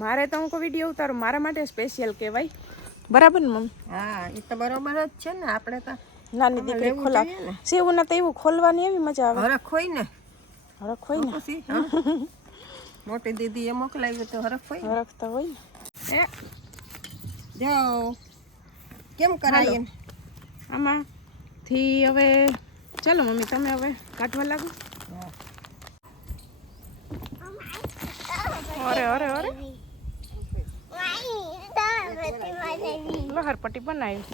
મારે તો હું કોઈ વિડીયો ઉતારું મારા માટે સ્પેશિયલ કહેવાય બરાબર ને મમ્મી? હા એ તો બરોબર જ છે ને આપણે તો નાની દીકરી ખોલા સેવું ના તો એવું ખોલવાની એવી મજા આવે. હરખ હોય ને હરખ હોય ને પછી મોટી દીદી એ મોકલાવ્યું તો હરખ હોય હરખ તો હોય ને. જો કેમ કરાય એને આમાંથી હવે ચાલો મમ્મી તમે હવે કાઢવા લાગો. અરે અરે અરે લહરપટ્ટી બનાવી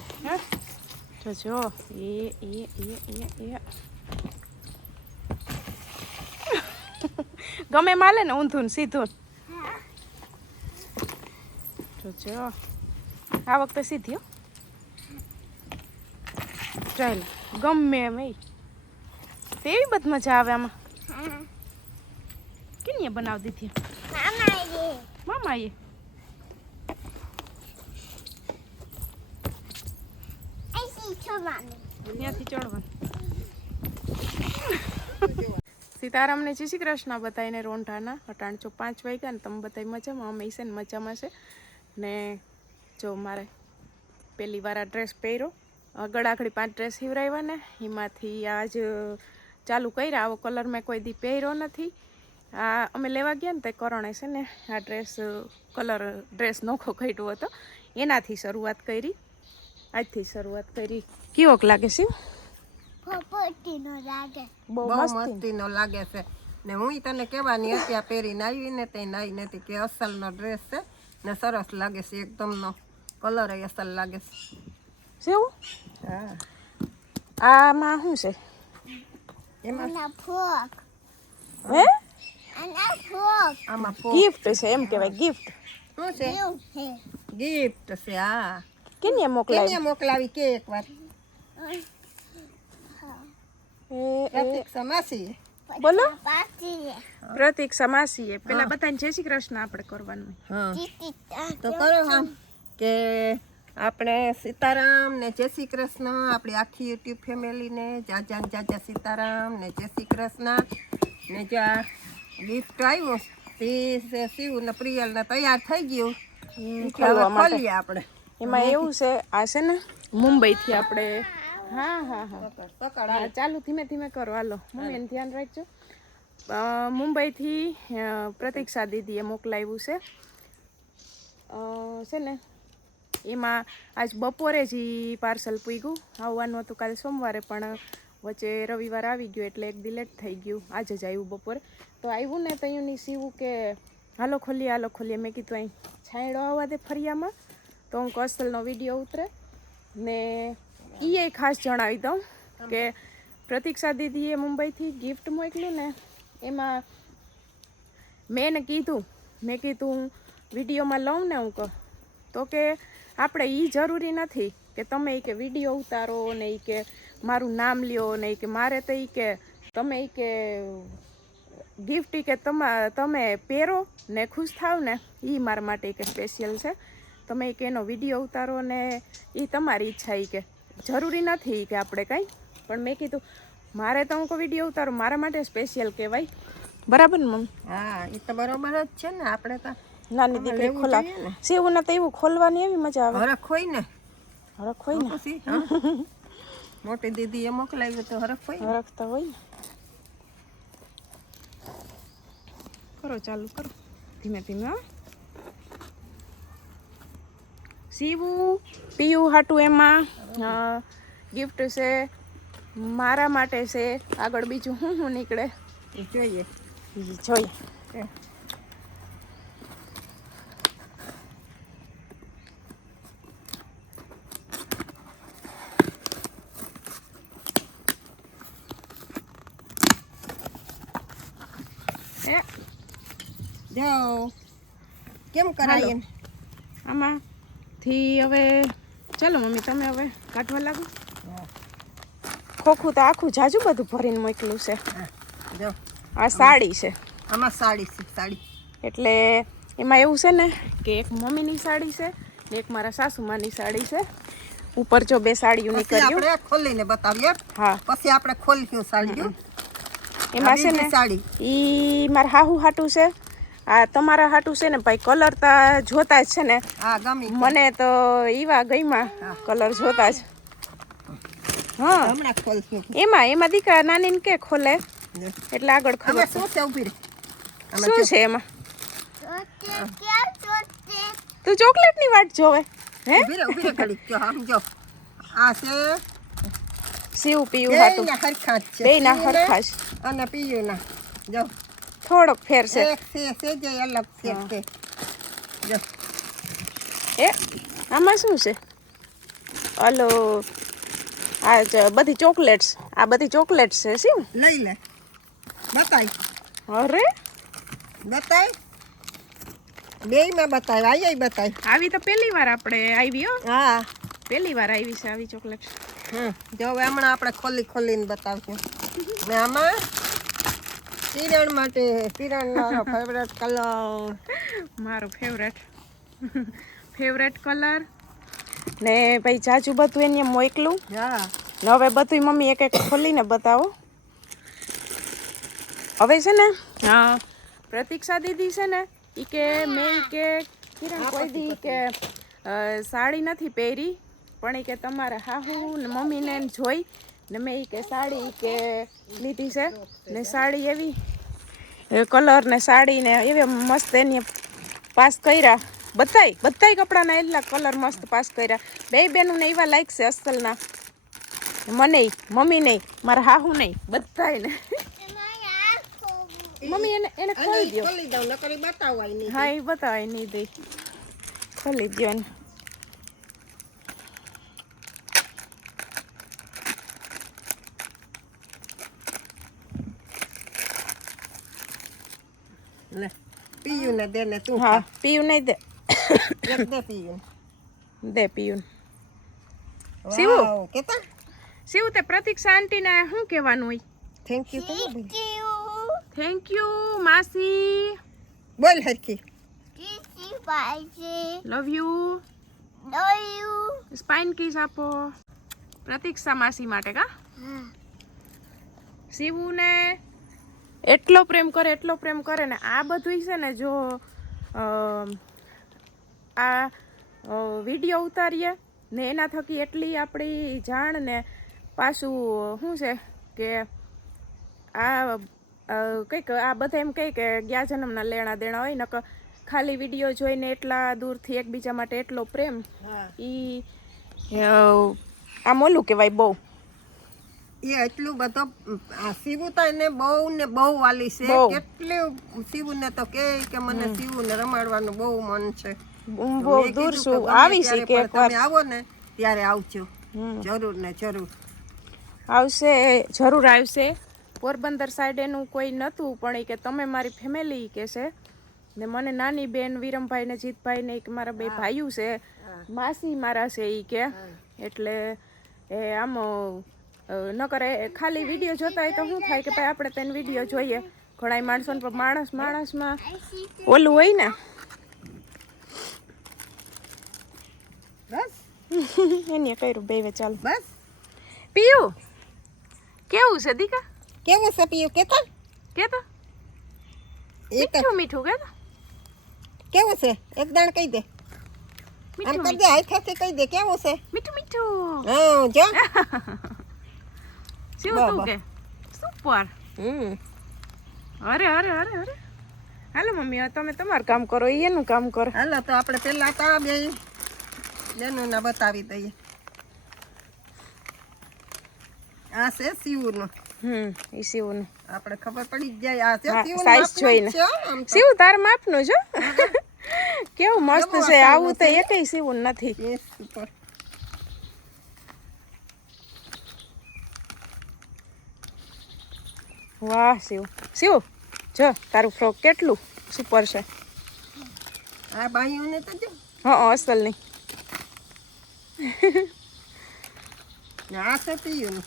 હે જો એ ગમે માલે ને ઊંધું ને સીધું જો આ વખતે સીધી ચાલ ગમે એમ તેવી બધી મજા આવે આમાં. કેની બનાવી દીધી મામાએ? ત્યાંથી ચડવાનું. સીતારામને જય શ્રી કૃષ્ણ બતાવીને રોંઢાના 5:05 વાગ્યા ને તમે બતાવી મજામાં અમે છે ને મજામાં છે ને. જો મારે પહેલી વાર આ ડ્રેસ પહેર્યો ગળાખડી 5 ડ્રેસ હિવરાવ્યા ને એમાંથી આજ ચાલુ કર્યા. આવો કલર મેં કોઈ દી પહેર્યો નથી. આ અમે લેવા ગયા ને તે કરણે છે ને આ ડ્રેસ નોખો કાઢ્યો હતો એનાથી શરૂઆત કરી. આજથી શરૂઆત કરી. કેવોક લાગે છે? બહુ મસ્તીનો લાગે છે ને. હું તને કહેવાની હતી આ પહેરીને આવી ને તે નાઈ નથી કે અસલનો ડ્રેસ છે ને સરસ લાગે છે એકદમનો કલર અસલ લાગે છે. શું? હા આમાં શું છે? એમાં હે આમાં ગિફ્ટ છે એમ કહેવાય. ગિફ્ટ શું છે? ગિફ્ટ છે. હા કેને મોકલાવી? મોકલાવી કે એકવાર પ્રતીક્ષા માસી બોલો. પ્રતીક્ષા માસીએ પેલા બધાને જય શ્રી કૃષ્ણ આપણે કરવાનું. હા તો કરો આમ કે આપણે સીતારામ ને જય શ્રી કૃષ્ણ આપણી આખી યુટ્યુબ ફેમિલીને જાજા સીતારામ ને જય શ્રી કૃષ્ણ ને જ્યાં ગિફ્ટ આવ્યું તે શિવ ને પ્રિયલ ને તૈયાર થઈ ગયું ખોલીએ આપણે. એમાં એવું છે આ છે ને મુંબઈથી આપણે હા ચાલુ ધીમે ધીમે કરો હાલો મમ્મી એને ધ્યાન રાખજો. મુંબઈથી પ્રતીક્ષા દીદીએ મોકલાવ્યું છે ને એમાં આજ બપોરે જ પાર્સલ પૂગ્યું. આવવાનું હતું કાલે સોમવારે પણ વચ્ચે રવિવાર આવી ગયો એટલે એક દી લેટ થઈ ગયું. આજે જ આવ્યું બપોરે. તો આવ્યું ને તો અહીંની સીવું કે હાલો ખોલીએ. મેં કીધું અહીં છાંયડો આવવા દે ફરિયામાં તો હું અસલનો વિડીયો ઉતરે ને. એ ખાસ જણાવી દઉં કે પ્રતીક્ષા દીદીએ મુંબઈથી ગિફ્ટ મોકલ્યું ને એમાં મેં કીધું વિડીયોમાં લઉં ને હું કહું તો કે આપણે એ જરૂરી નથી કે તમે કે વિડીયો ઉતારો ને કે મારું નામ લ્યો ને કે મારે તો કે તમે કે ગિફ્ટ કે તમે પહેરો ને ખુશ થાવ ને એ મારા માટે કે સ્પેશિયલ છે. તમે કે એનો વિડીયો ઉતારો ને એ તમારી ઈચ્છા કે જરૂરી નથી કે આપણે કંઈ. પણ મેં કીધું મારે તો હું કોઈ વિડીયો ઉતારું મારા માટે સ્પેશિયલ કહેવાય બરાબર ને મમ્મી? હા એ તો બરોબર જ છે ને. આપણે તો નાની દીકરી ખોલા સેવું ના તો એવું ખોલવાની એવી મજા આવે. હરખ હોય ને પછી મોટી દીદી એ મોકલાવ્યું તો હરખ તો હોય ને. કરો ચાલુ કરો ધીમે ધીમે. સીવું પીયું હાટું એમાં ગિફ્ટ છે મારા માટે છે. આગળ બીજું શું નીકળે જોઈએ. જો કેમ કરાય એને આમાંથી હવે ચાલો મમ્મી તમે હવે કાઢવા લાગો. ખોખું તો આખું જાજુ બધું ભરીને મોકલું છે. જો આ સાડી છે. આમાં સાડી એટલે એમાં એવું છે ને કે એક મમ્મીની સાડી છે ને એક મારા સાસુમાની સાડી છે. ઉપર જો બે સાડીઓ નીકળ્યું આપણે ખોલીને બતાવીએ. હા પછી આપણે ખોલ્યું સાડી એમાં છે ને સાડી ઈ મારા હાહુ હાટું છે આ તમારા હાટું છે ને ભાઈ કલર તો જોતા જ છે ને હા ગમી મને તો ઈવા ગઈમાં કલર જોતા જ હા હમણાં ખોલશું એમાં દીકરા નાની કે ખોલે લે. એટલે આગળ ખબર આમાં શું છે ઊભી રહે શું છે એમાં તું ચોકલેટ ની વાટ જોવે હે ઊભી રહે ઘડીક જો સમજો આ છે સીવ પીવું હાટું બેયના હરખા જ છે બેયના પીયુંના હરખા જ અને પીયુંના જો થોડોક ફેર છે એક છે જે અલગ છે તે જો એ આમાં શું છે હલો આ બધી ચોકલેટ્સ આ બધી ચોકલેટ્સ છે શું લઈ લે બતાય અરે બતાય બેયમાં બતાય આઈ બતાય આવી તો પહેલી વાર આપણે આવી હો હા પહેલી વાર આવી છે આવી ચોકલેટ જો હવે હમણાં આપણે ખોલીને બતાવશું ને આમાં કિરણ માટે કિરણનો ફેવરેટ કલર મારો ફેવરેટ કલર ને ભાઈ જાજુ બધું એને મોકલું હા ને હવે બધું મમ્મી એક એક ખોલીને બતાવો હવે છે ને હા પ્રતીક્ષા દીદી છે ને ઈ કે મેં કે કિરણ કોઈ દી કે સાડી નથી પહેરી પણ એ કે તમારા હાહુ ને મમ્મીને જોઈ ને મેં ઈ કે સાડી કે લીધી છે ને સાડી એવી કલર ને સાડી ને એવી મસ્ત એની પાસ કર્યા બધાય કપડાના એટલા કલર મસ્ત પાસ કર્યા બે બેનું એવા લાઈક છે અસલના મને મમ્મી નહીં મારા હાહુ નહીં બધાય ને મમ્મી એને ખોલી દો ખોલી દઉં નકર બતાવાય નહીં હા એ બતાવાય નહીં દે ખોલી દો એને લે પીયું ને દે ને તું હા પીયું નહીં દે એક દે પીયું દે પીયું વાવ કેતા શિવ તે પ્રતીક્ષા આંટીને શું કહેવાનું હોય થેન્ક યુ તો થેન્ક યુ માસી બોલ હરખી લવ યુ સ્પાઇન કિસ આપો પ્રતીક્ષા માસી માટે કા શિવુને એટલો પ્રેમ કરે ને આ બધું છે ને જો આ વિડીયો ઉતારીએ ને એના થકી એટલી આપણી જાણ ને પાછું શું છે કે આ કંઈક આ બધા એમ કહે કે ગયા જન્મના લેણા દેણા હોય ને ખાલી વિડીયો જોઈને એટલા દૂરથી એકબીજા માટે એટલો પ્રેમ ઈ આમ ઓલું કહેવાય બહુ એ એટલું બધો આ શિવું તો એને બહુ વાલી છે કેટલું શિવું ને તો કે મને શિવું ને રમાડવાનું બહુ મન છે બહુ દૂર છું આવી છે કે તમે આવો ને ત્યારે આવજો જરૂર ને જરૂર આવશે જરૂર આવશે પોરબંદર સાઈડ એનું કોઈ નહોતું પણ એ કે તમે મારી ફેમિલી કે છે ને મને નાની બેન વિરમભાઈ ને જીતભાઈ ને મારા બે ભાઈઓ છે માસી મારા છે એ કે એટલે એ આમ ન કરે ખાલી વિડીયો જોતા હોય તો શું થાય કે ભાઈ આપણે તેને વિડીયો જોઈએ ઘણા માણસો માણસમાં ઓલું હોય ને બસ એને કર્યું બે ચાલ બસ પીયું કેવું છે દીકા કેવું છે પીયું કેતા કેતો મીઠું કેતો કેવું છે એક દાણ કહી દે આમ કરી દે હાથેથી કહી દે કેવું છે મીઠું હા જો શું તું કે સુપર અરે હાલો મમ્મી હવે તમે તમારું કામ કરો એનું કામ કરો હાલો તો આપણે પેલા તો બે બેનું ના બતાવી દઈએ આ છે શિવનું એ શિવનું આપણે ખબર પડી જ જાય આ છે શિવનું સાઈઝ જોઈને શિવ તાર માપનું છે કેવું મસ્ત છે આવું તો એકેય શિવનું નથી સુપર વાહ શિવ જો તારું ફ્રોક કેટલું સુપર છે આ બાઈઓને તો જો હા અસલ નહીં આ છે પીયું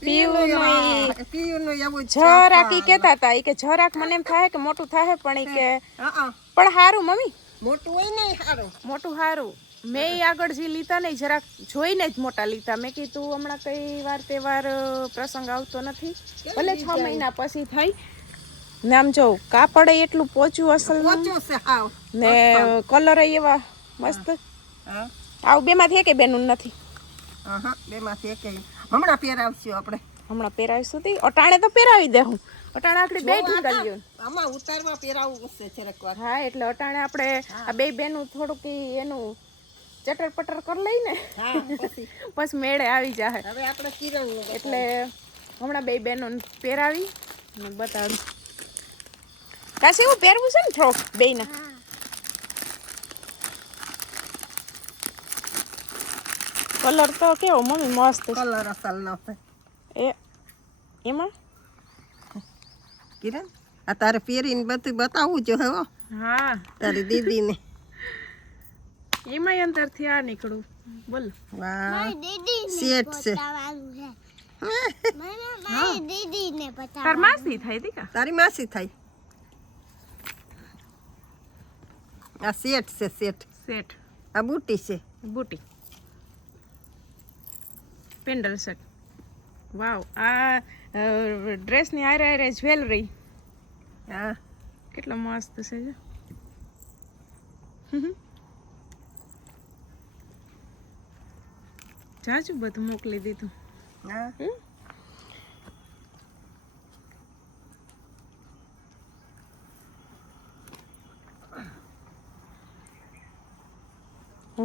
પીયુંનું એવું જરાક ઈ કહેતા હતા ઈ કે જરાક મને એમ થાય કે મોટું થાય પણ ઈ કે પણ હારું મમ્મી મોટું હોય ને હારું મોટું હારું મેં ઈ આગળ જે લીધા ને ઈ જરાક જોઈને જ મોટા લીધા. મેં કીધું હમણાં કઈ વાર તહેવાર પ્રસંગ આવતો નથી, ભલે 6 મહિના પછી થાય ને. આમ જો કાપડ એટલું પોચું અસલ પોચું છે હાવ ને કલર એવા મસ્ત. હા આવું બેમાંથી એકે બેનું નથી. હા બેમાંથી એક હમણાં પહેરાવશું આપણે. હમણાં પહેરાવીશું તી અટાણે તો પહેરાવી દે. હું અટાણે આપણે બે ઠીંગલીઓ આમાં ઉતારમાં પહેરાવવું છે જરાક વાર. હા એટલે અટાણે આપણે આ બે બેનું થોડુંક એનું ચટર પટર કરી લઈ ને હા પછી મેળે આવી જાય. હવે આપણે કિરણનું એટલે હમણાં બે બેનો પહેરાવી ને બતાડું. કાશી એવું પહેરવું છે ને ફ્રોક બેયને. કલર તો કેવો મમ્મી મસ્ત છે. કલર અસલ નો છે એ એમાં કિરણ આ તારે પહેરીને બધું બતાવવું જો હો હા તારી દીદીને. એમાંય અંદરથી આ નીકળું બોલ. વાહ સેટ છે. તાર માસી થાય તી કા. તારી માસી થાય. આ સેટ છે સેટ. સેટ આ બુટી છે. બુટી પેન્ડલ સેટ. વાવ આ ડ્રેસની આરે આરે જ્વેલરી હા કેટલો મસ્ત છે જો. જાજુ બધું મોકલી દીધું. હા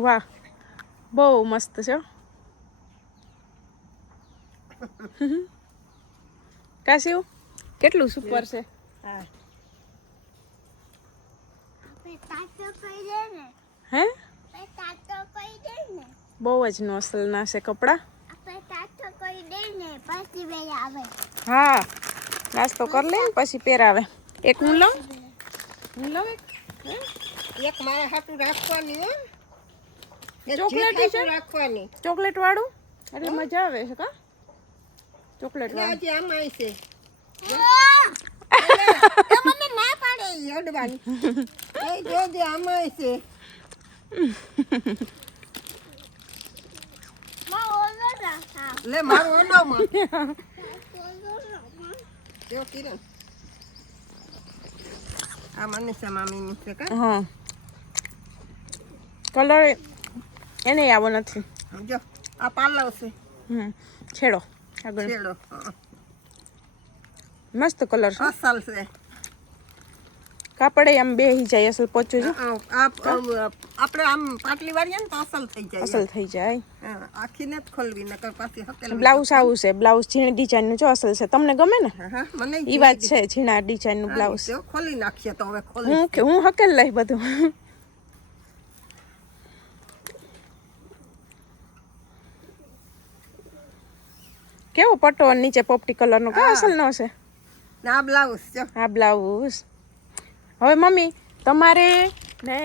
વાહ બહુ મસ્ત છે. કાશી કેટલું સુપર છે. હા હે બહુ જ નોસલ ના છે કપડા. હા નાસ્તો કરી લે પછી પહેરાવે. એક હું લઉં. હું લઉં એક. એક મારા હાટું રાખવાની હો. ચોકલેટ છે રાખવાની. ચોકલેટ વાળું એટલે મજા આવે છે કા. ચોકલેટ વાળું આજે આમાં છે. એ મને ના પાડે ઈ અડવાની. એ જોજે આમાં છે. લે મારું અનાવમાં. જો કિરણ આ મનીષા મામીની છે કા. હા કલર એને આવો નથી. જો આ પાલવ છે. છેડો આગળ છેડો હા. મસ્ત કલર છે. અસલ છે. કાપડે આમ બેહી જાય અસલ પોચું છે. આપણે આમ પાટલી વાળીએ ને તો અસલ થઈ જાય. અસલ થઈ જાય. હા આખી ને જ ખોલવી નકર પાછી હકેલ. બ્લાઉઝ આવું છે. બ્લાઉઝ ઝીણી ડિઝાઇન નું જો અસલ છે. તમને ગમે ને. હા મને ઈ વાત છે ઝીણા ડિઝાઇન નું બ્લાઉઝ. ખોલી નાખીએ તો હવે ખોલી. હું હકેલ લઈ બધું. કેવો પટ્ટો નીચે પોપટી કલર નો કે અસલ નો છે. ના બ્લાઉઝ જો. આ બ્લાઉઝ હવે મમ્મી તમારે ને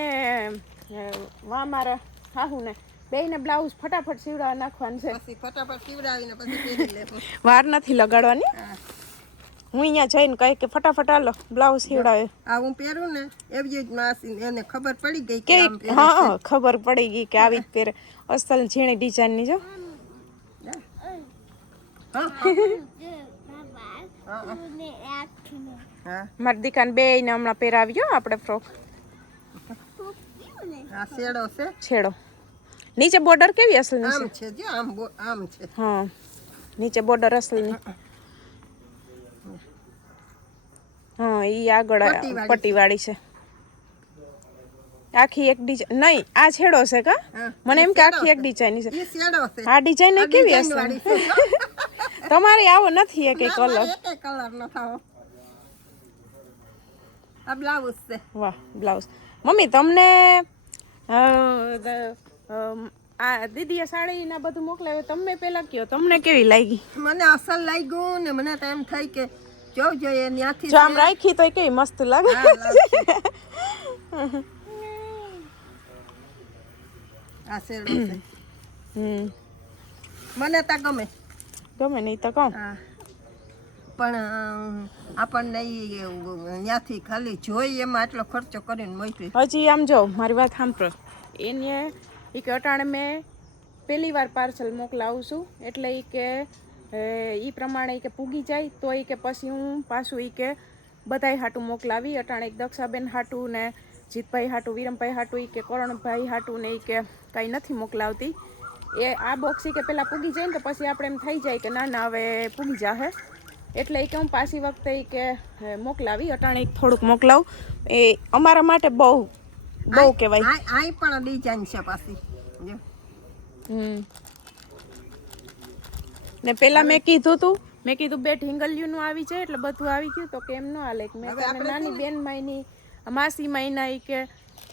વા મારા હાહુ ને બેયને બ્લાઉઝ ફટાફટ સીવડાવવા નાખવાનું છે. પછી ફટાફટ સીવડાવીને પછી પહેરી લેવું. વાર નથી લગાડવાની. હું અહીંયા જઈને કહે કે ફટાફટ હાલો બ્લાઉઝ સીવડાવે. આ હું પહેરું ને એવી જ માસી એને ખબર પડી ગઈ કે હા ખબર પડી ગઈ કે આવી જ પહેરે. અસલ ઝીણી ડિઝાઇન ની જો. મારી દીકાને બેયને હમણાં પહેરાવ્યો આપણે ફ્રોક. આ શેડો છે. છેડો નીચે બોર્ડર કેવી અસલની આમ છે. છે જો આમ છે. હા નીચે બોર્ડર અસલની. હા ઈ આગળ પટ્ટી વાળી છે. આખી એક ડિઝાઇન નહીં આ છેડો છે કા. મને એમ કે આખી એક ડિઝાઇન છે. ઈ શેડો છે. આ ડિઝાઇન કેવી હશે. તમારે આવો નથી એક કલર. એક કલર ન થાવો. આ બ્લાઉઝ છે. વાહ બ્લાઉઝ મમ્મી તમને આ દીદીએ સાડી ને બધું મોકલાવ્યું. તમે પેલા કયો તમને કેવી લાગી. મને અસલ લાગ્યું ને મને તો એમ થાય કે જોજો એ ન્યાથી જો આમ રાખી તો કેવી મસ્ત લાગે. આ શેડો છે. મને તો ગમે. ગમે નહીં તો કહું. પણ આપણને ત્યાંથી ખાલી જોઈ એમાં આટલો ખર્ચો કરીને મોકલી. હજી આમ જો મારી વાત સાંભળો એને એ કે અટાણે મેં પહેલી વાર પાર્સલ મોકલાવું છું એટલે એ કે એ પ્રમાણે ઈ કે પૂગી જાય તો એ કે પછી હું પાછું એ કે બધાય હાટું મોકલાવી. અટાણે એક દક્ષાબેન હાટું ને જીતભાઈ હાટું, વિરમભાઈ હાટું, એ કે કરણભાઈ હાટું ને એ કે કાંઈ નથી મોકલાવતી. એ આ બોક્સ કે પહેલાં પૂગી જાય ને તો પછી આપણે એમ થઈ જાય કે ના ના હવે પૂગી જાહે, એટલે એ કે હું પાછી વખતે એ કે મોકલાવી. અટાણે થોડુંક મોકલાવું એ અમારા માટે બહુ કહેવાય. આઈ પણ ડિઝાઇન છે પાછી જો. ને પેલા મેં કીધું બે ઢીંગલિયુંનું આવી જાય એટલે બધું આવી ગયું તો કેમ ન હાલે. મેં તને નાની બેન માયની માસી માયના ઈ કે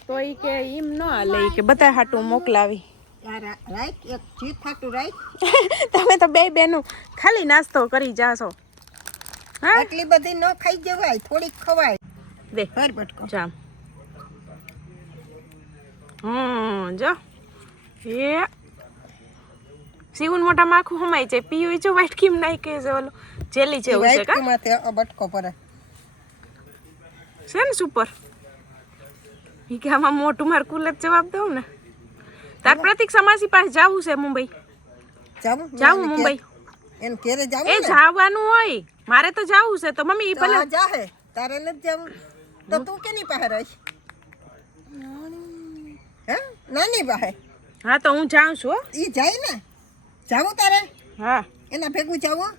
તો ઈ કે એમ ન હાલે, ઈ કે બધા હાટું મોકલાવી. રાઈટ એક જીત હાટું રાઈટ. તમે તો બે બેનું ખાલી નાસ્તો કરી જાશો. હા આટલી બધી ન ખાઈ જવાય, થોડીક ખવાય. દે ફર બટકો જામ. જો એ સીવન મોટા માખું હમાઈ જાય. પીયું જો વાઈટ કેમ નાઈ કે છે ઓલો જેલી છે એવું છે કા માથે બટકો પડે છે ને સુપર. ઈ કે આમાં મોટું માર કુલ જ જવાબ દઉં ને. તાર પ્રતીક્ષા માસી પાસે જાવું છે મુંબઈ. જાવું મુંબઈ એન કેરે જાવું એ જાવાનું હોય મારે તો જાવું છે તો મમ્મી ઈ ભલે જાહે તારે ન જાવું તો તું કેની પાસે રહીશ? હે નાની પાસે? હા તો હું જાઉં છું. ઈ જાય ને જાવું તારે? હા એના ભેગું જાવું?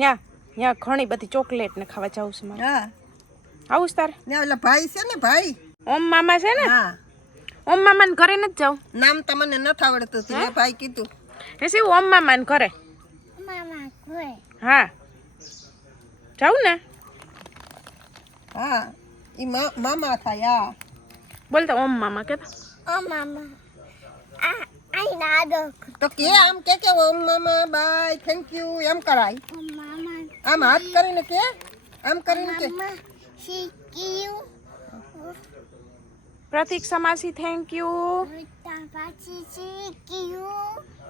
ન્યા ઘણી બધી ચોકલેટ ને ખાવા જાઉં છે મારે. હા આવું છે તારે? ને ઓલા ભાઈ છે ને ભાઈ ઓમ મામા છે ને? હા ઓમ મામા ને ઘરે નથી જાઉં. નામ તમને નથી આવડતું તું ભાઈ કીધું એ શું ઓમ મામા ને ઘરે? હા જાઉં ને? હા ઈ મામા થાય. હા બોલતા ઓમ મામા કેતા. તો કે આમ કે ઓમ મામા બાય થેન્ક યુ એમ કરાય. આમ હાથ કરીને કે આમ કરીને કે પ્રતીક્ષા માસી થેન્ક યુ.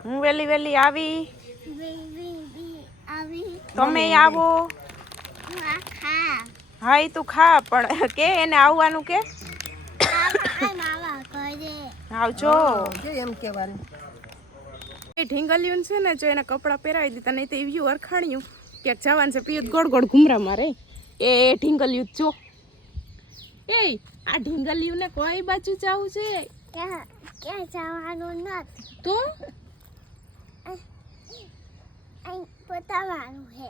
હું વેલી વેલી આવી. તમે આવો. હા ઈ તું ખા પણ કે એને આવવાનું કે આવજો એમ કેવાનું. એ ઢીંગલિયું છે ને જો એને કપડાં પહેરાવી દીધા નહીં તો એવી અરખાણ્યું ક્યાંક જવાનું છે. પિયુત ગોળ ગોળ ઘુમરા મારે. એ ઢીંગલિયું જો એ આ ઢીંગલિયું ને કોઈ બાજુ જવું છે? ક્યાં જવાનું નથી તો બતાવવાનું હે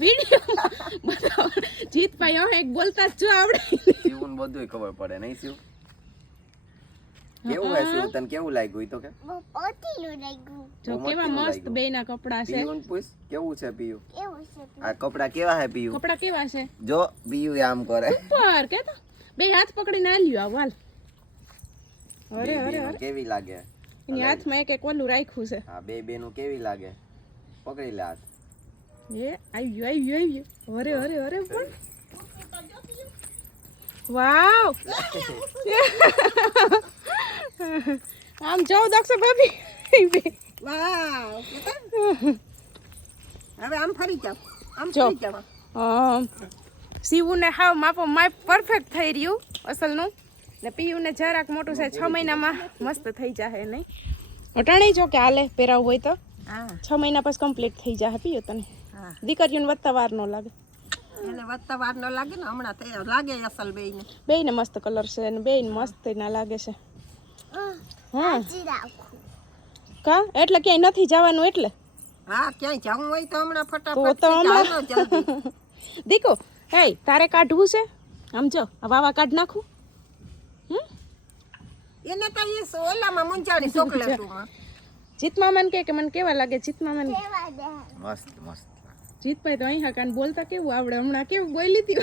વિડીયો જીતભાઈ હવે એક બોલતા જ જો આવડે. શિવન બધુંય ખબર પડે નહીં શિવ? કેવું હે શિવ, તને કેવું લાગ્યું ઈ તો કે? પોતીનું લાગ્યું જો કેવા મસ્ત બેના કપડા છે. પીયુન પૂછ કેવું છે પીયુ? કેવું છે આ કપડા કેવા હે પીયુ? કપડા કેવા છે? જો પીયુ આમ કરે ઉપર કે તો બે હાથ પકડીને આલ્યો આવ હાલ. અરે અરે બેનું અરે કેવી લાગે? એની હાથમાં એક એક ઓલું રાખ્યું છે. હા બેનું કેવી લાગે? પકડી લે હાથ. એ આવ્યું અરે અરે અરે પણ વાવ આમ જાવ દક્ષ ભાભી. વાવ હવે આમ ફરી જાવ આમ જો. ફરી જાવ. શિવુને હાવ માપ પરફેક્ટ થઈ રહ્યું અસલનું ને પીયુને જરાક મોટું છે. 6 મહિનામાં મસ્ત થઈ જાય નહીં? અટાણી જો કે હાલે પહેરાવું હોય તો હા 6 મહિના પછી કમ્પ્લીટ થઈ જાય. પીયું તને હા દીકરીઓને વધતા વાર ન લાગે. એને વધતા વાર ન લાગે ને હમણાં તે લાગે અસલ બેયને. બેયને મસ્ત કલર છે અને બેયને મસ્ત ના લાગે છે. હા રાખું કા એટલે ક્યાંય નથી જવાનું એટલે હા ક્યાંય જવું હોય તો હમણાં તો ફટાફટ તો થી ચાલો જલ્દી. દીકો હે તારે કાઢવું છે આમ જો આ વાવા કાઢ નાખું. એને તો એ ઓલામાં મુંજાણી ચોકલેટોમાં. જીત મામાને કે મને કેવા લાગે? જીત મામાને કેવા દે મસ્ત મસ્ત. જીતભાઈ તો અહીં કાન બોલતા કેવું આવડે? હમણાં કેવું બોલી હતી.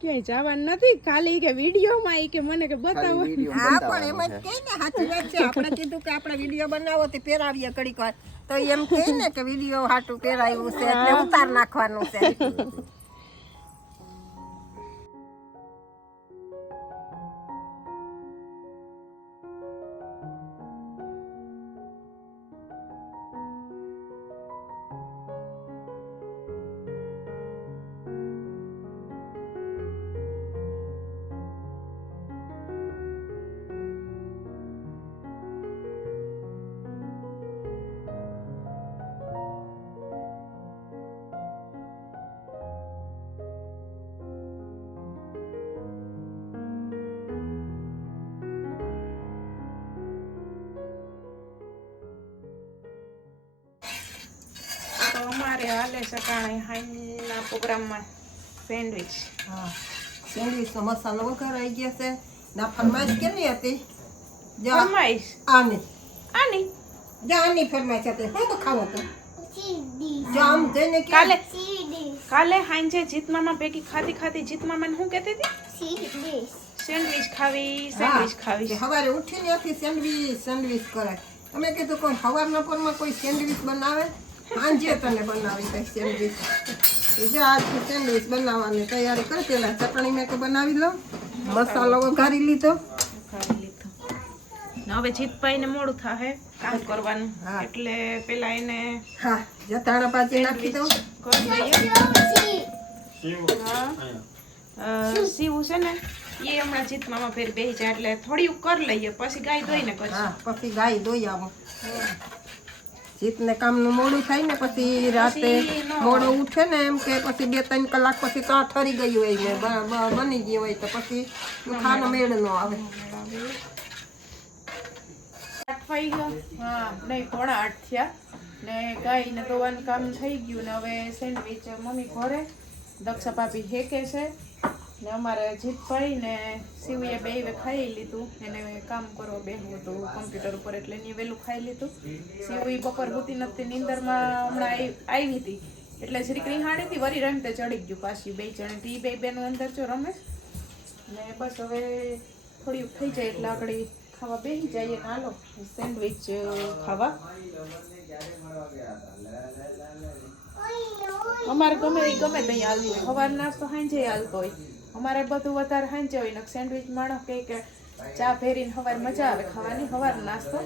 ક્યાંય જવાનું નથી ખાલી કે વિડીયોમાં ઈ કે મને કે બતાવો. હા પણ એમ જ કહે ને સાચી વાત છે. આપણે કીધું કે આપણે વિડીયો બનાવો તે પહેરાવીએ ઘડીક વાર તો એમ કહે ને કે વિડીયો હાટું પહેરાવ્યું છે એટલે ઉતાર નાખવાનું છે. અમારે હાલે સકાણે હાઈના પ્રોગ્રામમાં સેન્ડવિચ. હા સેન્ડવીચનો મસાલો વઘારાઈ ગયા છે ના ફરમાઈશ કેની હતી જા ફરમાઈશ આની આની જા આની ફરમાઈશ હતી હું તો ખાવો તો સીડી જા આમ જઈને કે કાલે સીડી કાલે હાંજે જીતમામા ભેગી ખાતી જીતમામાને શું કહેતી હતી? સીડી સેન્ડવિચ ખાવી સેન્ડવિચ ખાવી. સવારે ઉઠીને આથી સેન્ડવીચ કરે તમે કીધું કોઈ સવારના પરમાં કોઈ સેન્ડવીચ બનાવે સાંજે તને બનાવી દે સેન્ડવીચ જો આજથી સેન્ડવીચ બનાવવાની તૈયારી કરી પેલા ચટણી મેં કે બનાવી લો મસાલો વઘારી લીધો ખાઈ લીધું. ને હવે જીતભાઈને મોડું થાહે કામ કરવાનું હા. એટલે પેલા એને હા જતાણા પાછી નાખી દો કરી દઈએ. હા સીવું છે ને એ હમણાં જીતમામા ફેર બેસી જાય એટલે થોડી કરી લઈએ પછી ગાય ધોઈને કરશું. હા પછી ગાય દોઈ આવો જીતને કામનું મોડું થાય ને પછી રાતે પછી નો મોડો ઉઠે ને એમ કે પછી 2-3 કલાક પછી તો આ ઠરી ગયું હોય ને બની ગયું હોય તો પછી ખાનો મેળ ન આવે આઠ વાગી ગયો. હા નહીં 7:45 થયા ને ગાયને ધોવાનું કામ થઈ ગયું ને હવે સેન્ડવિચ મમ્મી ઘરે દક્ષા ભાભી હેકે છે ને અમારે જીતભાઈ ને શિવએ બે ખાઈ લીધું. એને કામ કરવા બેહવું હતું કમ્પ્યુટર ઉપર એટલે એને વહેલું ખાઈ લીધું. શિવ બપોર હોતી નથી નીંદરમાં હમણાં આવી હતી એટલે જરીક રીહાણી હતી વરી રમતે ચડી ગયું પાછી બે જણે તી બે બેનું અંદર જો રમે ને બસ હવે થોડી થઈ જાય એટલે આગળ ખાવા બેસી જઈએ. હાલો સેન્ડવિચ ખાવા. અમારે ગમે એ ગમે ત્યાં હાલતું સવાર નાસ્તો સાંજે હાલતો હોય. અમારે બધું વધારે સાંજે હોય ને સેન્ડવિચ માણસ કે ચા ફેરીને સવાર મજા આવે ખાવાની સવાર નાસ્તો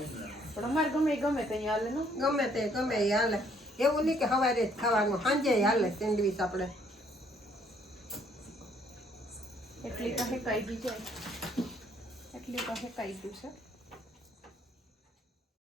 પણ અમારે ગમે એ ગમે ત્યાં હાલે ને. ગમે તે ગમે એ હાલે એવું નહીં કે સવારે જ ખાવાનું સાંજે હાલે સેન્ડવીચ આપણે એટલી તો હેકાઈ ગઈ જાય એટલી તો હેકાઈ ગયું છે.